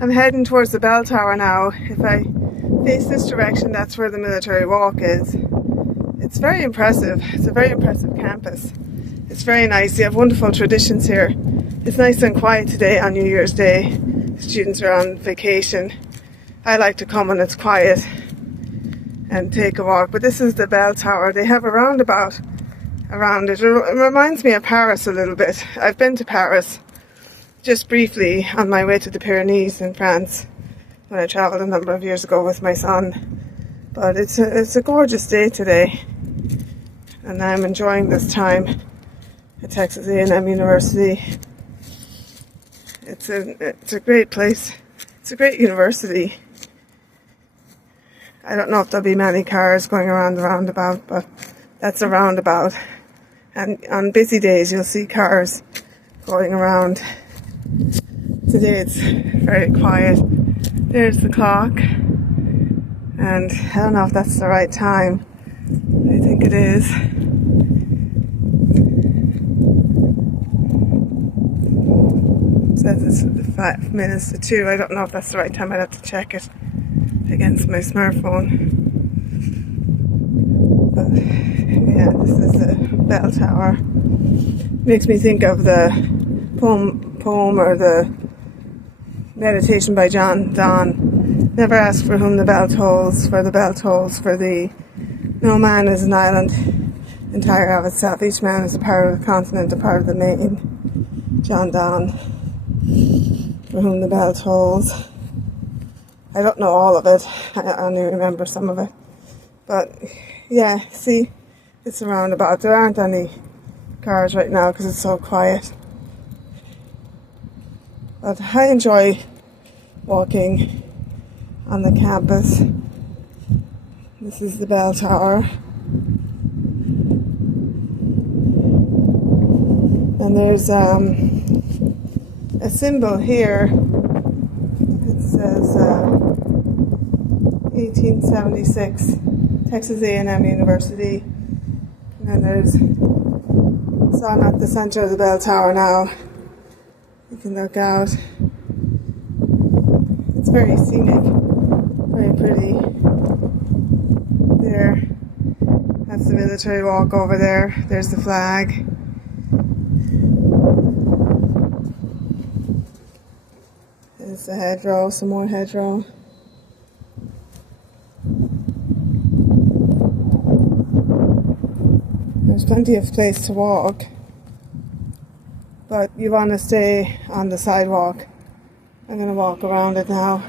I'm heading towards the bell tower now. If I face this direction, that's where the military walk is. It's very impressive. It's a very impressive campus. It's very nice. You have wonderful traditions here. It's nice and quiet today on New Year's Day. Students are on vacation. I like to come when it's quiet and take a walk. But this is the bell tower. They have a roundabout around it. It reminds me of Paris a little bit. I've been to Paris just briefly on my way to the Pyrenees in France when I travelled a number of years ago with my son. But it's a gorgeous day today, and I'm enjoying this time at Texas A&M University. It's a great place. It's a great university. I don't know if there'll be many cars going around the roundabout, but that's a roundabout. And on busy days, you'll see cars going around. Today it's very quiet. There's the clock. And I don't know if that's the right time. I think it is. It says it's 5 minutes to 2. I don't know if that's the right time. I'd have to check it against my smartphone. But yeah, this is the bell tower. Makes me think of the poem or the meditation by John Donne. Never ask for whom the bell tolls, for the bell tolls for thee. No man is an island entire of itself. Each man is a part of the continent, a part of the main. John Donne. For whom the bell tolls. I don't know all of it. I only remember some of it. But yeah, see, it's a roundabout. There aren't any cars right now because it's so quiet. But I enjoy walking on the campus. This is the bell tower. And there's a symbol here. It says 1876 Texas A&M University. And then there's, so I'm at the center of the bell tower now. You can look out. It's very scenic, very pretty. There, that's the military walk over there. There's the flag. There's the hedgerow, some more hedgerow. There's plenty of place to walk, but you want to stay on the sidewalk. I'm going to walk around it now.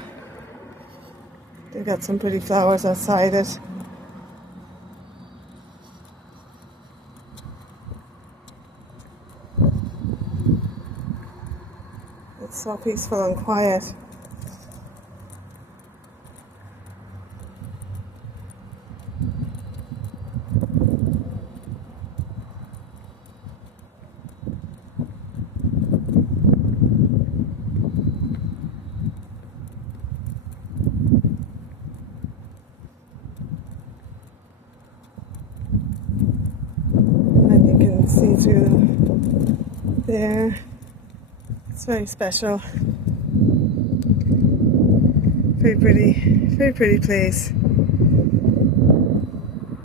They've got some pretty flowers outside it. It's so peaceful and quiet. And you can see through there. It's very special. Very pretty place.